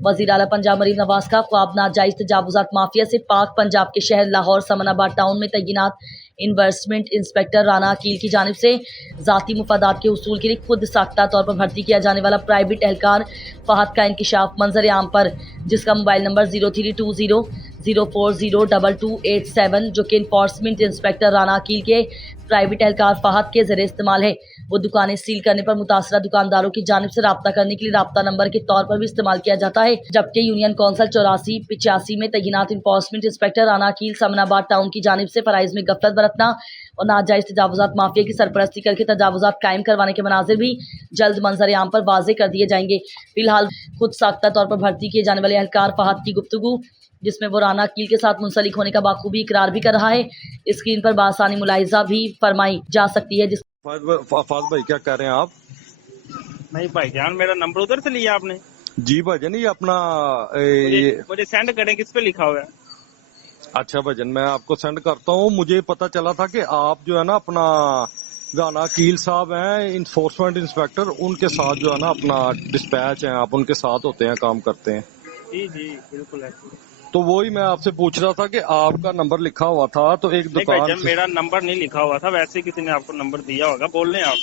वजीर आला पंजाब मरीम नवाज का ख्वाब नाजायज तजावुजात माफिया से पाक पंजाब के शहर लाहौर समनाबाद टाउन में तैनात इन्वेस्टमेंट इंस्पेक्टर राना अकील की जानिब से ज़ाती मुफादात के उसूल के लिए खुद साख्ता तौर पर भर्ती किया जाने वाला प्राइवेट एहलकार फहद का इंकिशाफ मंजर आम पर, जिसका मोबाइल नंबर 032004022287 जो कि इन्फोर्समेंट इंस्पेक्टर राना अकील के प्राइवेट एहलकार फहद के जरिए इस्तेमाल है, वो दुकानें सील करने पर मुतासरा दुकानदारों की जानिब से राब्ता करने के लिए राब्ता नंबर के तौर पर भी इस्तेमाल किया जाता है। जबकि यूनियन कौंसल 8485 में तैनात enforcement inspector Rana Aqeel Samnabad town की जानिब से फराइज में गफलत बरतना और नाजायज तजावुजात माफिया की सरपरस्ती करके तजावुजात कायम करवाने के मनाजिर भी जल्द मंजर आम पर वाज़े कर दिए जाएंगे। फिलहाल खुद साख्ता तौर पर भर्ती किए जाने वाले एहलकार फहद की गुफ्तगू, जिसमें वो राना अकील के साथ मुंसलिक होने का बाखूबी इकरार भी कर रहा है, स्क्रीन पर बासानी मुलाहिजा भी फरमाई जा सकती है। फाज भाई क्या कह रहे हैं आप? नहीं भाईजान, मेरा नंबर उधर से लिया आपने? जी भाईजान, ये अपना मुझे सेंड करें, किस पे लिखा हुआ है? अच्छा भाईजान, मैं आपको सेंड करता हूँ। मुझे पता चला था कि आप जो है ना अपना राना अकील साहब हैं इन्फोर्समेंट इंस्पेक्टर, उनके साथ जो है ना अपना डिस्पैच है, आप उनके साथ होते हैं, काम करते हैं। जी जी बिल्कुल है। तो वही मैं आपसे पूछ रहा था कि आपका नंबर लिखा हुआ था, तो एक दुकान से... मेरा नंबर नहीं लिखा हुआ था, वैसे किसी ने आपको नंबर दिया होगा। बोल रहे हैं आप?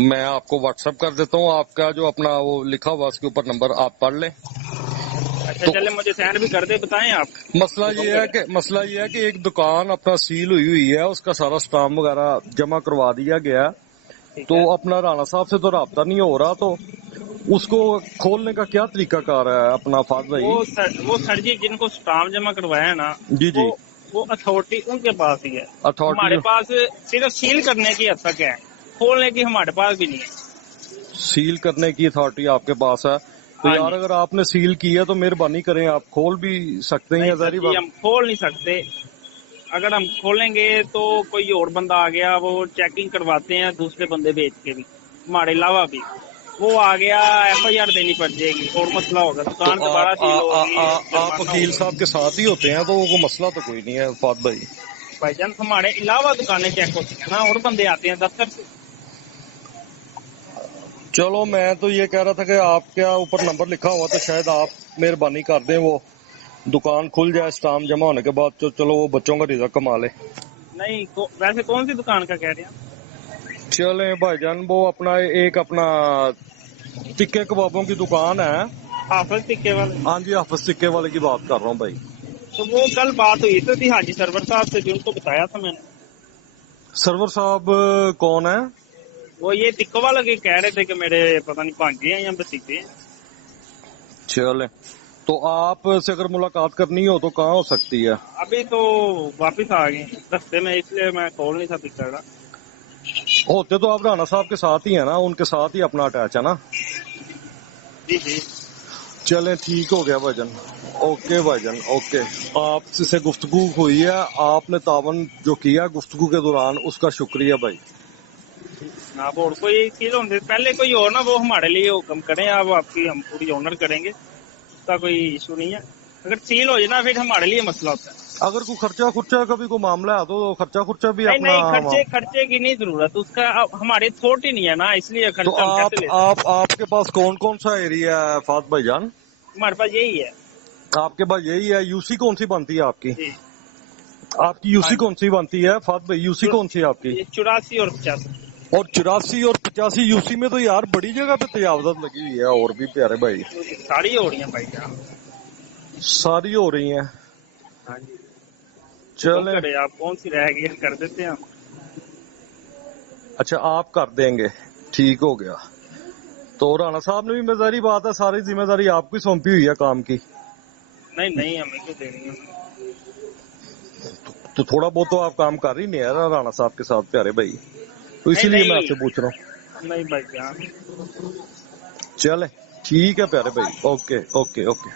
मैं आपको व्हाट्सएप कर देता हूँ, आपका जो अपना वो लिखा हुआ उसके ऊपर नंबर आप पढ़ लें। अच्छा तो चले, मुझे सेंड भी कर दे, बताएं आप। मसला ये है कि एक दुकान अपना सील हुई है, उसका सारा स्टाम्प वगैरह जमा करवा दिया गया, तो अपना राणा साहब से तो राब्ता नहीं हो रहा, तो उसको खोलने का क्या तरीका कार है अपना फाज भाई? वो सर जी जिनको स्टाम्प जमा करवाया है ना, जी जी, वो अथॉरिटी उनके पास ही है। अथॉरिटी हमारे पास सिर्फ सील करने की हद तक है, खोलने की हमारे पास भी नहीं है। सील करने की अथॉरिटी आपके पास है, तो यार अगर आपने सील की है तो मेहरबानी करें, आप खोल भी सकते हैं। हम खोल नहीं सकते, अगर हम खोलेंगे तो कोई और बंदा आ गया, वो चेकिंग करवाते हैं दूसरे बंदे भेज के भी, हमारे अलावा भी वो आ गया, FIR देनी पड़ जाएगी और मसला होगा, दुकान दोबारा सील होगी। आप वकील साहब के साथ ही होते हैं, तो वो मसला तो कोई नहीं है फाद भाई। भाईजान हमारे अलावा दुकानें चेक होती है ना, और बंदे आते हैं दफ्तर से। चलो मैं तो ये कह रहा था कि आपके ऊपर नंबर लिखा हुआ, तो शायद आप मेहरबानी कर दें, वो दुकान खुल जाए स्टाम्प जमा होने के बाद, तो चलो वो बच्चों का रिज़्क कमा ले। नहीं वैसे कौन सी दुकान का कह रहे हैं? चले भाईजान, वो अपना एक अपना टिक्के कबाबों की दुकान है, हाफिज टिक्के वाले। हाँ जी, हाफिज टिक्के वाले की बात कर रहा हूँ भाई। तो वो कल बात हुई थी हाजी सरवर साहब से, जिनको बताया था मैंने। सरवर साहब कौन है? वो ये टिक्को वाले के कह रहे थे कि मेरे पता नहीं भांजे हैं या भतीजे हैं। चले, तो आप से अगर मुलाकात करनी हो तो कहाँ हो सकती है? अभी तो वापस आ गए रास्ते में, इसलिए मैं कॉल नहीं था पिक कर रहा। होते तो आप राणा साहब के साथ ही है ना, उनके साथ ही अपना अटैच है ना? जी जी चलें, ठीक हो गया भाईजान। ओके भाईजान, ओके। आपसे गुफ्तगू हुई है, आपने तावन जो किया गुफ्तगू के दौरान, उसका शुक्रिया भाई। आप और कोई चीज होने पहले कोई और ना वो हमारे लिए हुक्म करें, आप आपकी हम पूरी ऑनर करेंगे, उसका कोई इशू नहीं है। अगर सील हो जाए ना फिर हमारे लिए मसला होता है। अगर कोई खर्चा खुर्चा का भी कोई मामला है तो खर्चा भी अपना। नहीं, खर्चे की नहीं जरूरत, उसका हमारी अथॉरिटी नहीं है ना, इसलिए खर्चा तो हम कैसे लेते हैं? आपके पास कौन कौन सा एरिया है फात भाईजान? हमारे पास यही है। आपके पास यही है? यूसी कौन सी बनती है आपकी? आपकी यूसी कौन सी बनती है फात भाई? यूसी कौन सी है आपकी? 84 और 85। और 84 और 85 यूसी में तो यार बड़ी जगह पे तजावज़त लगी हुई है, और भी प्यारे भाई। सारी हो रही है भाई जान, सारी हो रही हैं। हाँ जी। चले, आप कौन सी रह गई कर देते हैं। अच्छा आप कर देंगे, ठीक हो गया। तो राणा साहब ने भी मेज़ारी बात है, सारी जिम्मेदारी आपको ही सौंपी हुई है काम की। नहीं हमें क्यों देनी है? तो थोड़ा बहुत तो आप काम कर ही नहीं है राणा साहब के साथ प्यारे भाई, तो इसीलिए मैं आपसे पूछ रहा हूँ। नहीं भाई जान। चले, ठीक है प्यारे भाई, ओके ओके ओके।